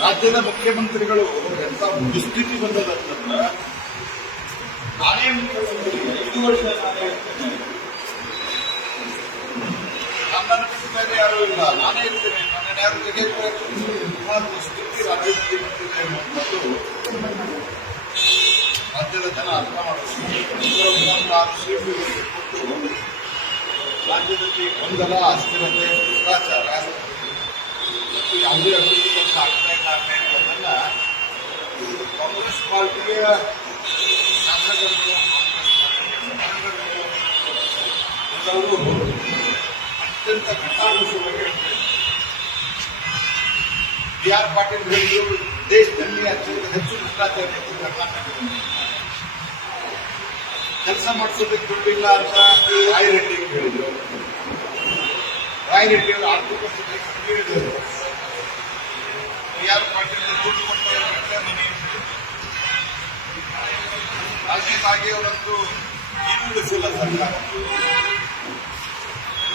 ರಾಜ್ಯದ ಮುಖ್ಯಮಂತ್ರಿಗಳು ಎಂತ ದುಸ್ಥಿತಿ ಬಂದದಂತಂದ್ರೆ ನಾನೇ ಮುಖ್ಯಮಂತ್ರಿ 5 ವರ್ಷ ನಾನೇ ಇರ್ತೇನೆ, ನನ್ನನ್ನು ಬಿಟ್ಟು ಬೇರೆ ಯಾರೂ ಇಲ್ಲ, ನಾನೇ ಇರ್ತೇನೆ, ನನ್ನನ್ನು ಯಾರು ತೆಗೆದುಕೊಳ್ಳಬೇಕು ದುಸ್ಥಿತಿ ರಾಜ್ಯದಲ್ಲಿ ಬಂದಿದೆ ಅನ್ನೋದು ರಾಜ್ಯದ ಜನ ಅರ್ಥ ಮಾಡಬೇಕು. ಕೊಟ್ಟು ರಾಜ್ಯದಲ್ಲಿ ಗೊಂದಲ, ಅಸ್ಥಿರತೆ, ಭ್ರಷ್ಟಾಚಾರ ಮತ್ತು ಯಾವುದೇ ಅಭಿವೃದ್ಧಿ ಕೆಲಸ ಆಗ್ತಾ ಇಲ್ಲ ಅನ್ನೋದನ್ನ ಕಾಂಗ್ರೆಸ್ ಪಾರ್ಟಿಯ ಶಾಸಕರು, ಎಲ್ಲರೂ ಅತ್ಯಂತ ಘಟಾನುಘೋಷವಾಗಿ ಹೇಳ್ತಾರೆ. ಬಿ.ಆರ್. ಪಾಟೀಲ್ ಹೇಳಿದ್ರು, ದೇಶದಲ್ಲಿ ಅತ್ಯಂತ ಹೆಚ್ಚು ಭ್ರಷ್ಟಾಚಾರ ಕರ್ನಾಟಕದಲ್ಲಿ, ಕೆಲಸ ಮಾಡಿಸೋದಕ್ಕೆ ದುಡ್ಡಿಲ್ಲ ಅಂತ ರಾಯ್ ರೆಡ್ಡಿ ಹೇಳಿದ್ರು. ರಾಯ್ ರೆಡ್ಡಿ ಅವರು ಆರ್ಥಿಕ ಸ್ಥಿತಿ ಹೇಳಿದರು. ಬಿ.ಆರ್. ಪಾಟೀಲ್ ದುಡ್ಡು ಕೊಟ್ಟವರ ಮನೆ ರಾಜೀವ್ ಬಾಗಿ ಅವರಂತೂ ಏನೂ ಉಳಿಸಿಲ್ಲ ಸರ್ಕಾರ.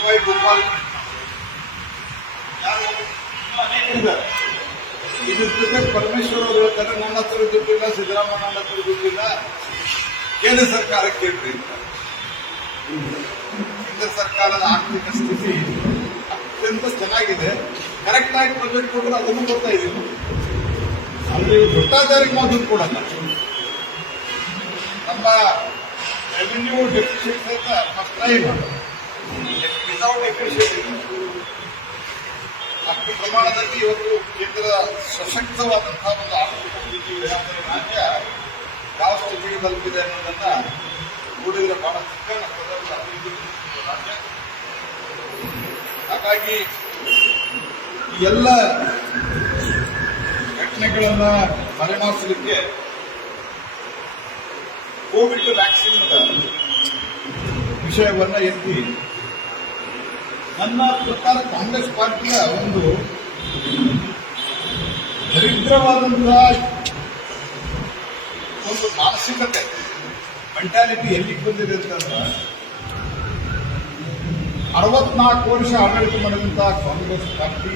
ವೈ ಗೋಪಾಲ್ ಅನೇಕ ಇದ್ದಾರೆ. ಇದ್ರ ಜೊತೆ ಪರಮೇಶ್ವರ್ ಅವರು ಹೇಳ್ತಾರೆ, ನನ್ನ ಹತ್ರ ದುಡ್ಡಿಲ್ಲ, ಸಿದ್ದರಾಮಯ್ಯ ಹತ್ರ ದುಡ್ಡಿಲ್ಲ, ಕೇಂದ್ರ ಸರ್ಕಾರಕ್ಕೆ ಕೇಳ್ರಿ ಅಂತ. ಕೇಂದ್ರ ಸರ್ಕಾರದ ಆರ್ಥಿಕ ಸ್ಥಿತಿ ಅತ್ಯಂತ ಚೆನ್ನಾಗಿದೆ, ಕರೆಕ್ಟ್ ಆಗಿ ಪ್ರೊಜೆಕ್ಟ್ ಕೊಟ್ಟರೆ ಅದನ್ನು ಕೊಡ್ತಾ ಇದೀವಿ. ಅಲ್ಲಿ ಭ್ರಷ್ಟಾಚಾರಕ್ಕೆ ನಾವು ದುಡ್ಡು ಕೊಡಲ್ಲ. ನಮ್ಮ ರೆವಿನ್ಯೂ ಡೆಫಿಸಿಟ್ ಸಹಿತ ಫಸ್ಟ್ ಟೈಮ್ ವಿತೌಟ್ ಎಫಿಷಿಯನ್ಸಿ ಅಷ್ಟು ಪ್ರಮಾಣದಲ್ಲಿ ಇವತ್ತು ಕೇಂದ್ರ ಸಶಕ್ತವಾದಂತಹ ಒಂದು ಆರ್ಥಿಕ ಸ್ಥಿತಿ ಇದೆ. ರಾಜ್ಯ ಯಾವ ಸ್ಥಿತಿಗೆ ತಲುಪಿದೆ ಅನ್ನೋದನ್ನ ನೋಡಿದ್ರೆ ಬಹಳ ಚಿಕ್ಕ ಅಭಿವೃದ್ಧಿ ರಾಜ್ಯ. ಹಾಗಾಗಿ ಎಲ್ಲ ಘಟನೆಗಳನ್ನ ಮರೆಮಾಚಲಿಕ್ಕೆ ಕೋವಿಡ್ ವ್ಯಾಕ್ಸಿನ್ ವಿಷಯವನ್ನ ಎತ್ತಿ ನನ್ನ ಪ್ರಕಾರ ಕಾಂಗ್ರೆಸ್ ಪಾರ್ಟಿಯ ಒಂದು ದರಿದ್ರವಾದಂತಹ ಒಂದು ಮಾನಸಿಕತೆ, ಮೆಂಟಾಲಿಟಿ ಎಲ್ಲಿಗೆ ಬಂದಿದೆ ಅಂತಂದ್ರೆ, 64 ವರ್ಷ ಆಡಳಿತ ಮಾಡಿದಂತಹ ಕಾಂಗ್ರೆಸ್ ಪಾರ್ಟಿ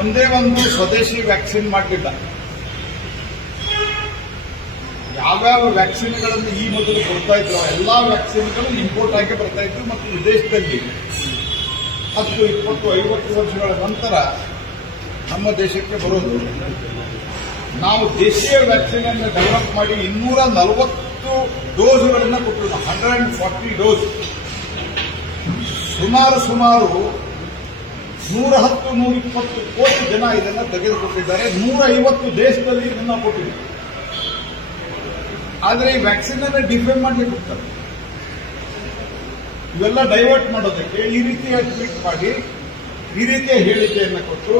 ಒಂದೇ ಒಂದು ಸ್ವದೇಶಿ ವ್ಯಾಕ್ಸಿನ್ ಮಾಡಲಿಲ್ಲ. ಯಾವ್ಯಾವ ವ್ಯಾಕ್ಸಿನ್ಗಳನ್ನು ಈ ಮೊದಲು ಕೊಡ್ತಾ ಇದ್ರು ಎಲ್ಲಾ ವ್ಯಾಕ್ಸಿನ್ಗಳು ಇಂಪೋರ್ಟ್ ಆಗಿ ಬರ್ತಾ ಇದ್ರು ಮತ್ತು ವಿದೇಶದಲ್ಲಿ 10, 20, 50 ವರ್ಷಗಳ ನಂತರ ನಮ್ಮ ದೇಶಕ್ಕೆ ಬರೋದು. ನಾವು ದೇಶೀಯ ವ್ಯಾಕ್ಸಿನ್ ಅನ್ನು ಡೆವಲಪ್ ಮಾಡಿ 240 ಡೋಸ್ಗಳನ್ನು ಕೊಟ್ಟರು. 140 ಡೋಸ್. ಸುಮಾರು 110-120 ಕೋಟಿ ಜನ ಇದನ್ನು ತೆಗೆದುಕೊಟ್ಟಿದ್ದಾರೆ. 150 ದೇಶದಲ್ಲಿ ಇದನ್ನು ಕೊಟ್ಟಿದ್ದಾರೆ. ಆದರೆ ಈ ವ್ಯಾಕ್ಸಿನ್ ಅನ್ನು ಡಿಫೈನ್ ಮಾಡ್ಲಿಕ್ಕೆ ಹೋಗ್ತಾರೆ. ಇವೆಲ್ಲ ಡೈವರ್ಟ್ ಮಾಡೋದಕ್ಕೆ ಈ ರೀತಿಯ ಟ್ವೀಟ್ ಮಾಡಿ, ಈ ರೀತಿಯ ಹೇಳಿಕೆಯನ್ನು ಕೊಟ್ಟು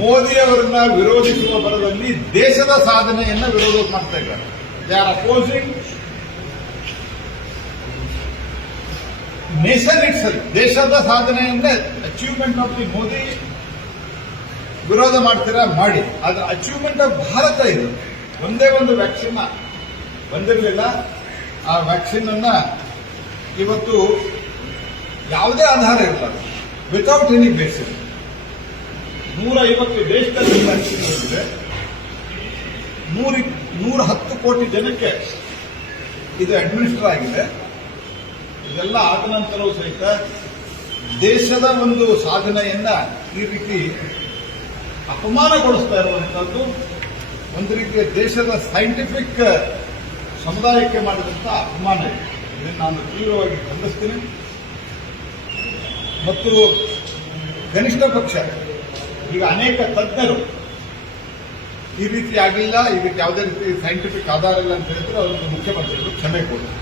ಮೋದಿಯವರನ್ನ ವಿರೋಧಿಸುವ ಬರದಲ್ಲಿ ದೇಶದ ಸಾಧನೆಯನ್ನ ವಿರೋಧ ಮಾಡ್ತಾ ಇದ್ದಾರೆ. They are opposing nation it's. ದೇಶದ ಸಾಧನೆಯಿಂದ ಅಚೀವ್ಮೆಂಟ್ ಆಫ್ ದಿ ಮೋದಿ ವಿರೋಧ ಮಾಡ್ತೀರಾ ಮಾಡಿ, ಅದರ ಅಚೀವ್ಮೆಂಟ್ ಆಫ್ ಭಾರತ ಇದು. ಒಂದೇ ಒಂದು ವ್ಯಾಕ್ಸಿನ್ ಬಂದಿರಲಿಲ್ಲ. ಆ ವ್ಯಾಕ್ಸಿನ್ ಅನ್ನ ಇವತ್ತು ಯಾವುದೇ ಆಧಾರ ಇರಲ್ಲ, ವಿತೌಟ್ ಎನಿ ಬೇಸಿಸ್ 150 ದೇಶದಲ್ಲಿ ವ್ಯಾಕ್ಸಿನ್ ಬಂದಿದೆ. 110 ಕೋಟಿ ಜನಕ್ಕೆ ಇದು ಅಡ್ಮಿನಿಸ್ಟರ್ ಆಗಿದೆ. ಇದೆಲ್ಲ ಆದ ನಂತರವೂ ಸಹಿತ ದೇಶದ ಒಂದು ಸಾಧನೆಯನ್ನ ಈ ರೀತಿ ಅಪಮಾನಗೊಳಿಸ್ತಾ ಇರುವಂತದ್ದು ಒಂದು ರೀತಿಯ ದೇಶದ ಸೈಂಟಿಫಿಕ್ ಸಮುದಾಯಕ್ಕೆ ಮಾಡಿದಂಥ ಅಪಮಾನ ಇದೆ. ಇದನ್ನು ನಾನು ತೀವ್ರವಾಗಿ ಖಂಡಿಸ್ತೀನಿ. ಮತ್ತು ಕನಿಷ್ಠ ಪಕ್ಷ ಈಗ ಅನೇಕ ತಜ್ಞರು ಈ ರೀತಿ ಆಗಲಿಲ್ಲ, ಇದಕ್ಕೆ ಯಾವುದೇ ರೀತಿ ಸೈಂಟಿಫಿಕ್ ಆಧಾರ ಇಲ್ಲ ಅಂತ ಹೇಳಿದ್ರೆ ಅವರಿಗೆ ಮುಖ್ಯಮಂತ್ರಿಗಳು ಕ್ಷಮೆ ಕೊಡಬೇಕು.